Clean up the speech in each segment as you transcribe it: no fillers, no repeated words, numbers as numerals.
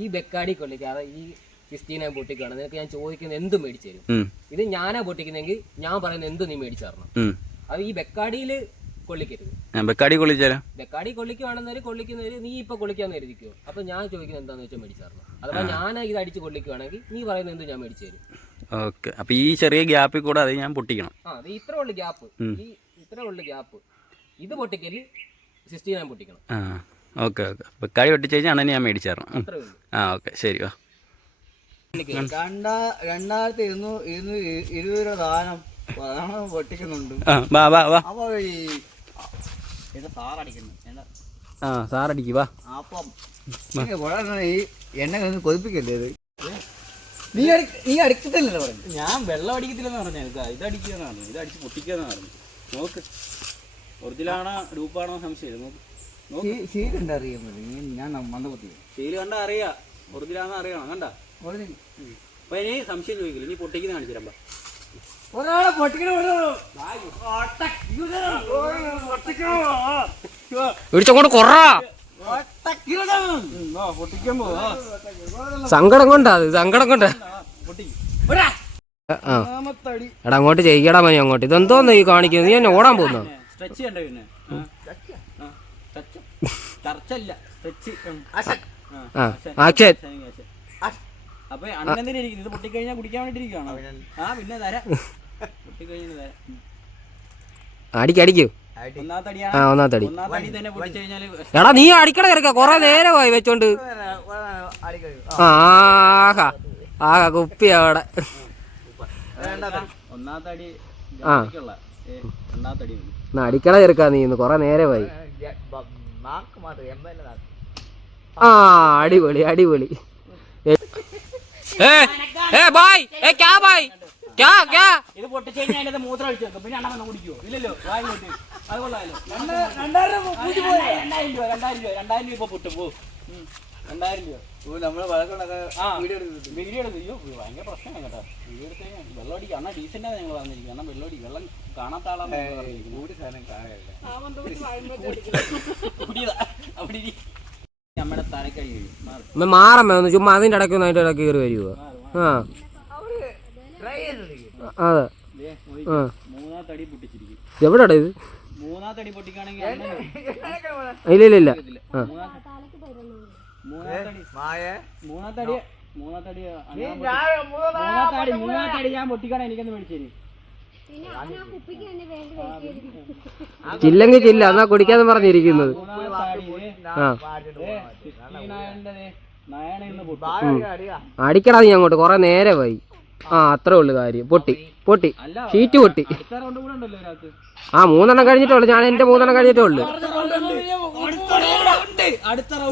ഈ ബെക്കാടി കൊള്ളിക്ക് അതായത് ഈ 16 പൊട്ടിക്കുകയാണ് നിനക്ക് ഞാൻ ചോദിക്കുന്നത് എന്ത് മേടിച്ചു തരും. ഇത് ഞാനാ പൊട്ടിക്കുന്നെങ്കിൽ ഞാൻ പറയുന്നത് എന്ത് നീ മേടിച്ചു തരണം. അത് ഈ ബെക്കാടിയിൽ കൊള്ളിക്കരുത്. ബെക്കാടി കൊള്ളിച്ചാലോ? ബെക്കാടി കൊള്ളിക്കുവാണെന്നവര് കൊള്ളിക്കുന്നവര് നീ ഇപ്പൊ കൊള്ളിക്കാന്ന് കരുതിക്കോ. അപ്പൊ ഞാൻ ചോദിക്കുന്നത് എന്താന്ന് വെച്ചാൽ മേടിച്ചു തരണം. അഥവാ ഞാൻ ഇത് അടിച്ച് കൊള്ളിക്കുവാണെങ്കിൽ നീ പറയുന്നത് എന്ത് ഞാൻ മേടിച്ചു തരും. ഓക്കെ. അപ്പൊ ഈ ചെറിയ ഗ്യാപ്പിൽ കൂടെ അത് ഞാൻ പൊട്ടിക്കണം. അത് ഇത്ര ഉള്ളു ഗ്യാപ്പ്. ഈ ഇത്ര ഉള്ളു ഗ്യാപ്പ്. ഇത് പൊട്ടിക്കല് 16 പൊട്ടിക്കണം. Okay okay. ബെക്കാടി പൊട്ടിച്ചു കഴിഞ്ഞാൽ അണ്ണനെ ഞാൻ മേടിച്ചു തരണം. ഓക്കെ ശരി. വാ. 2220 രൂപ ദാനം പൊട്ടിക്കുന്നുണ്ട്. അപ്പൊ സാറടിക്ക്. വാ. അപ്പം ഈ എണ്ണ കൊതിപ്പിക്കല്ലേ ഇത്? നീ അടിക്കത്തില്ലല്ലോ പറഞ്ഞു. ഞാൻ വെള്ളം അടിക്കത്തില്ലെന്ന് പറഞ്ഞു. ഇത് അടിക്കുകയെന്ന് പറഞ്ഞു. ഇത് അടിച്ച് പൊട്ടിക്കുകയെന്ന് പറഞ്ഞു. നോക്ക്, ഒറിജിനാണോ ഡൂപ്പാണോ സംശയം. നോക്ക്. ശീലം എന്താ അറിയാൻ ഞാൻ മന്ദബുദ്ധി. ശീലം കണ്ടാ അറിയാം ഒറിജിനാന്ന് അറിയണം. കണ്ടാ അപ്പൊ ഇനി സംശയം ചോദിക്കില്ല. ഇനി പൊട്ടിക്കുന്ന കാണിച്ചു തരാം. ഒരാളെ ഇടിച്ചങ്ങോട്ട് കൊറാ. സങ്കടം കൊണ്ടാ സങ്കടം കൊണ്ടാ. എടാ അങ്ങോട്ട് ചെയ്യടാ മതി അങ്ങോട്ട്. ഇതെന്തോന്ന് ഈ കാണിക്കുന്നത്? നീ എന്നെ ഓടാൻ പോകുന്ന? ആക്ഷൻ. അപ്പൊ അണ്ണന്തിനെ ഇത് പൊട്ടിക്കഴിഞ്ഞാൽ കുടിക്കാൻ വേണ്ടിയിരിക്കുകയാണോ? പിന്നെ തരാം. പൊട്ടിക്കഴിഞ്ഞാൽ തരാം. അടിക്കടിക്കൂ. ഒന്നാത്തടി. എടാ നീ അടിക്കട കിടക്ക. കൊറേ നേരമായി വെച്ചോണ്ട്. ആഹാ ആഹാ കുപ്പി അവിടെ. അടിക്കട ചെറുക്കാ നീ ഇന്ന് കൊറേ നേരമായി. അടിപൊളി അടിപൊളി. ഇത് പൊട്ടിച്ചു കഴിഞ്ഞാൽ മൂത്രം അടിച്ചു വെക്കും. പിന്നെ അണ്ണ കുടിക്കുവോ? ഇല്ലല്ലോ. അത് കൊള്ളാമല്ലോ. 2000 രൂപ ഇപ്പൊ പൊട്ടും. 2000 രൂപ നമ്മള് വീഡിയോ എടുക്കുകയോ? ഭയങ്കര പ്രശ്നമാണ് കേട്ടോ. വീഡിയോ എടുത്ത് കഴിഞ്ഞാൽ വെള്ളം അടിക്കുക. അണ്ണാ ഡീസൻ്റാണ് ഞങ്ങൾ വന്നിരിക്കുന്നത്. കാരണം വെള്ളം അടിക്കും. വെള്ളം കാണാത്ത ആളാണ്. നമ്മുടെ തലക്കഴി മാറമ്മ ഒന്ന് ചുമ്മാ അതിന്റെ ഇടയ്ക്ക് ഒന്ന് അതിന്റെ ഇടയ്ക്ക് കയറി വരുവോ? അതെ. മൂന്നാത്തടി പൊട്ടിച്ചിരിക്കും. എവിടെടാ ഇത്? മൂന്നാത്തടി പൊട്ടിക്കാണെങ്കിൽ ഇല്ല ഇല്ല ഇല്ല. മൂന്നാത്തടി ഞാൻ പൊട്ടിക്കാണെ എനിക്കൊന്ന് മേടിച്ചേരി. ചില്ലെങ്കിൽ ചില്ല എന്നാ കുടിക്കാന്ന് പറഞ്ഞിരിക്കുന്നത്. അടിക്കടാ നീ അങ്ങോട്ട്. കൊറേ നേരമായി. അത്രേ ഉള്ളു കാര്യം. പൊട്ടി പൊട്ടി ഷീറ്റ് പൊട്ടി. 3 കഴിഞ്ഞിട്ടുള്ളു. ഞാൻ എന്റെ 3 കഴിഞ്ഞിട്ടേ ഉള്ളു.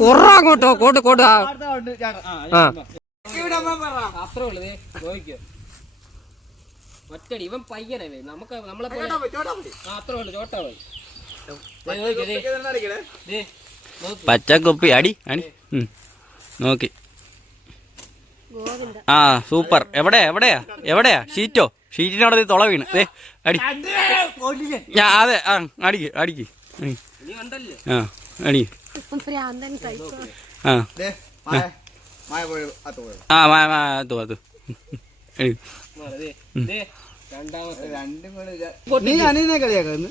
കൊറ അങ്ങോട്ടോ കോട്ട് കോട്ട്. അത്രേ ഉള്ളു. ഒറ്റടി. ഇവൻ പയ്യനെ നമുക്ക് നമ്മളെ അത്രേ ഉള്ളു. ചോട്ടാ പോയി പച്ചക്കൊപ്പി അടി അടി നോക്കി. സൂപ്പർ. എവിടെയാ എവിടെയാ എവിടെയാ? ഷീറ്റോ? ഷീറ്റിനോട് തുള വീണ്. അടി. അതെ. അടിക്ക് അടിക്ക്. അടി. അനിയനെ കളിയാക്കുന്നു.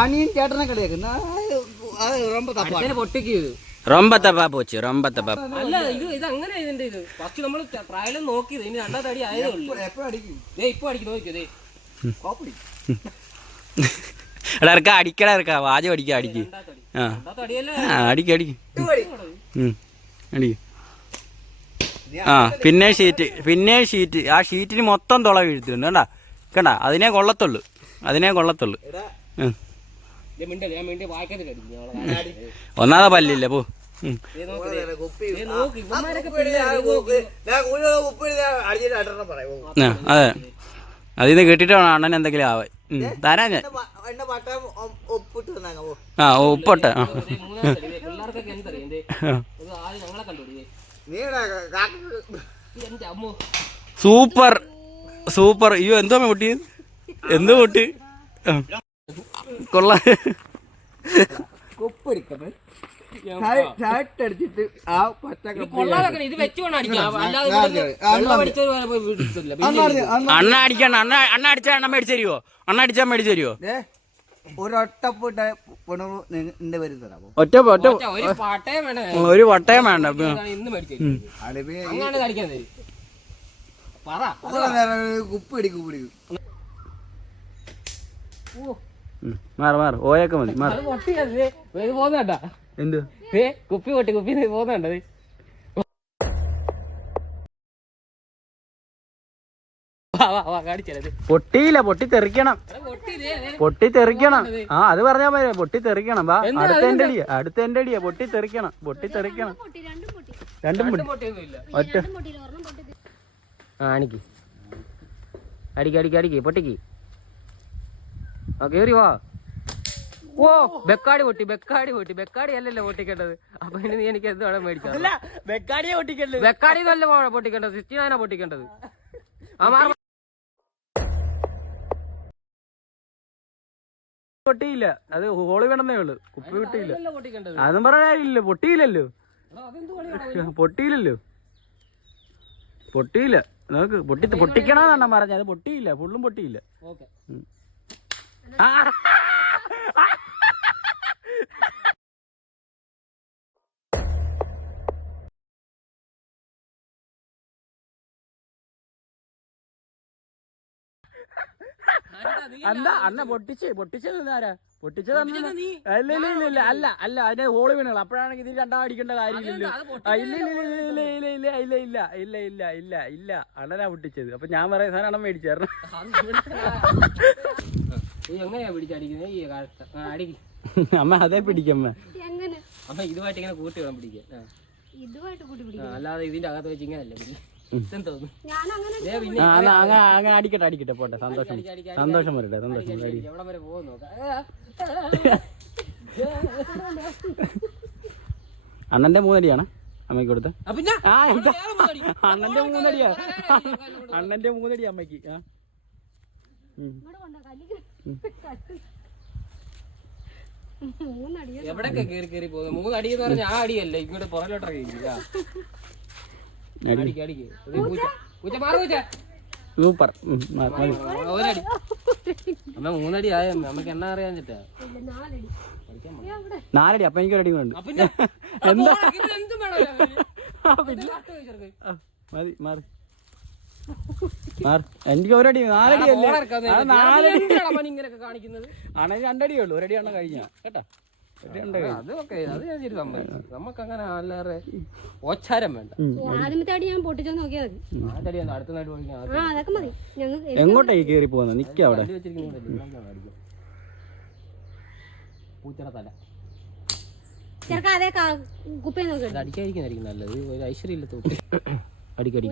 അനിയൻ ചേട്ടനെ കളിയാക്കുന്നു. പൊട്ടിക്കത് ரொம்ப தப்பா போச்சு. ரொம்ப தப்பா. അല്ല ഇത് അങ്ങനെ ഇതിന്റെ ഇത് ഫസ്റ്റ് നമ്മൾ ട്രയലും നോക്കിയത്. ഇനി 2ാമത്തെ അടി ആയതേ ഉള്ളൂ. ഇപ്പൊ അടിക്കും നോക്കിയതേ. എടാ ഇറക്കാ അടിക്കടാ ഇറക്കാ. വാജം അടിക്കാ. അടിക്ക്. അടിക്ക് അടിക്ക് അടിക്ക്. പിന്നെ ഷീറ്റ്. പിന്നെ ഷീറ്റ്. ആ ഷീറ്റിന് മൊത്തം തുള വീഴ്ത്തിട്ടുണ്ട്. കണ്ടാ കണ്ടാ. അതിനെ കൊള്ളത്തുള്ളു. അതിനെ കൊള്ളത്തുള്ളു. ഒന്നാമതെ പല്ലില്ല. പോ. അതെ. അതിന്ന് കേട്ടിട്ട് വേണം അണ്ണൻ എന്തെങ്കിലും ആവാൻ. തരാ ഞാൻ. ഉപ്പിട്ടെ. Super super. അയ്യോ എന്തോ പൊട്ടി. എന്തോ പൊട്ടി. കൊള്ളാം. ഷർട്ട് അടിച്ചിട്ട് ആ പച്ച ഇത് കൊള്ളാതെ ഇത് വെച്ച് വേണം അടിക്കാം. അല്ലാതെ വെള്ളം അടിച്ചത് വീട്ടില്ല. അണ്ണ അടിക്കണം. അണ്ണ അടിച്ചാൽ അണ്ണ മേടിച്ചു തരുവോ? അണ്ണ അടിച്ചാൽ മേടിച്ചു തരുവോ? ഒരൊട്ടപ്പൊട്ട പെണ്ണു നിന്റെ പേര് തരാമോ? ഒറ്റ ഒരു പാട്ടേ വേണം. ഒരു വട്ടയം വേണ്ട. ഇന്ന് മേടിച്ചു അങ്ങനെ കളിക്കാൻ തരും. പറ കുപ്പിടിക്കും. മാറ് ഓയൊക്കെ മതി. മാറ്. അത് പൊട്ടിയത് ഇത് പോന്നേട്ടാ. എന്ത് കുപ്പി കുപ്പി പോന്നേണ്ടത്. പൊട്ടിയില്ല, പൊട്ടിത്തെറിക്കണം. ആ അത് പറഞ്ഞാ മതി. പൊട്ടിത്തെറിക്കണം. വാ അടുത്ത എന്റെ അടിയാ. പൊട്ടിത്തെറിക്കണം. രണ്ടും പൊട്ടി. ഒറ്റ അടിക്ക് പൊട്ടിക്ക്. കേറി വാ. ഓ ബെക്കാടി പൊട്ടി. ബെക്കാടി അല്ലല്ലോ പൊട്ടിക്കേണ്ടത്. അപ്പൊ ഇനി നീ എനിക്ക് എന്ത് വേണം മേടിക്കാം. ബെക്കാടി നല്ല പൊട്ടിക്കേണ്ടത്. 69 പൊട്ടിക്കേണ്ടത്. പൊട്ടിയില്ല. അത് ഹോളി വേണമെന്നേ ഉള്ളു. കുപ്പി പൊട്ടിയില്ല. അതും പറയാനില്ല. പൊട്ടിയില്ലല്ലോ. പൊട്ടിയില്ല. നോക്ക് പൊട്ടിക്കണമെന്നാണ് പറഞ്ഞത്. അത് പൊട്ടിയില്ല. ഫുള്ളും പൊട്ടിയില്ല. അന്ന പൊട്ടിച്ചത് ആരാ? പൊട്ടിച്ചത് അല്ല അതിന് ഹോള് വീണുകൾ. അപ്പോഴാണെങ്കിൽ ഇതിൽ രണ്ടാം അടിക്കേണ്ട കാര്യമില്ലല്ലോ. ഇല്ല അണ്ണനാ പൊട്ടിച്ചത്. അപ്പൊ ഞാൻ പറയാൻ സാധനം അണ്ണൻ മേടിച്ചായിരുന്നു. എങ്ങനെയാ പിടിച്ചടിക്കുന്നത്? അമ്മ അതേ പിടിക്കമ്മ. അമ്മ ഇതുമായിട്ട് ഇങ്ങനെ കൂട്ടി വേണം പിടിക്കാൻ. അല്ലാതെ ഇതിന്റെ അകത്ത് വെച്ച് ഇങ്ങനല്ലേ തോന്നുന്നു. അങ്ങനെ അടിക്കട്ടെ പോട്ടെ. സന്തോഷം വരട്ടെ. എവിടെ വരെ പോകുന്നു നോക്കാം. അണ്ണന്റെ 3 അടിയാണ് അമ്മയ്ക്ക് കൊടുത്ത. അണ്ണന്റെ 3 അടിയാ. അണ്ണന്റെ 3 അടി അമ്മയ്ക്ക്. എവിടൊക്കെ കേറി പോകുന്നു. 3 അടി എന്ന് പറഞ്ഞ ആ അടിയല്ല. ഇങ്ങോട്ട് പുറകിലോട്ടൊക്കെ സൂപ്പർ. ഒരടി. അമ്മ 3 അടി ആയ നമുക്ക് എണ്ണ അറിയാഞ്ഞിട്ടാ. 4 അടി. അപ്പൊ എനിക്ക് ഒരു അടി ഉണ്ട്. മതി മാറി. എനിക്ക് ഒരടി. 4 അടിയല്ലേ? 4 അടി കാണിക്കുന്നത്. ആണെങ്കിൽ 2 അടിയേ ഉള്ളൂ. 1 അടിയാണ് കഴിഞ്ഞ കേട്ടാ. നമുക്ക് അങ്ങനെ അല്ലാതെ ഓച്ചാരം വേണ്ട. എങ്ങോട്ടാ ഈ കേറി പോകുന്നത്? നിക്ക അവിടെ. പൂച്ചട തല അടിക്കാതിരിക്കുന്നതായിരിക്കും നല്ലത്. ഒരു ഐശ്വര്യമില്ല തോട്ടി. അടിക്കടി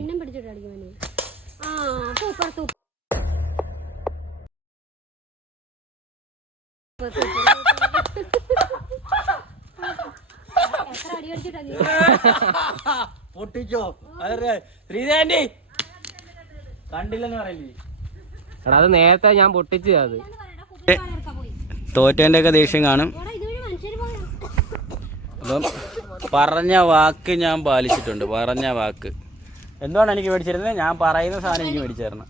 പൊട്ടിച്ചോ? ശ്രീദേവി കണ്ടില്ലെന്ന് പറയില്ലേ? എടാ അത് നേരത്തെ ഞാൻ പൊട്ടിച്ചു. അത് തോറ്റേന്റെ ഒക്കെ ദേഷ്യം കാണും. അപ്പം പറഞ്ഞ വാക്ക് ഞാൻ പാലിച്ചിട്ടുണ്ട്. പറഞ്ഞ വാക്ക് എന്തുകൊണ്ട് എനിക്ക് മേടിച്ചിരുന്നത്? ഞാൻ പറയുന്ന സാധനം എനിക്ക് മേടിച്ചായിരുന്നു.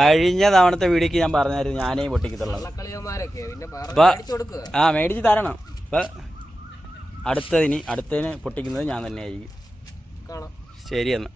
കഴിഞ്ഞ തവണത്തെ വീഡിയോക്ക് ഞാൻ പറഞ്ഞായിരുന്നു ഞാനേ പൊട്ടിക്കത്തുള്ളൂ. ആ മേടിച്ച് തരണം. അപ്പൊ അടുത്തതിന് പൊട്ടിക്കുന്നത് ഞാൻ തന്നെ ആയിരിക്കും. ശരി എന്നാ.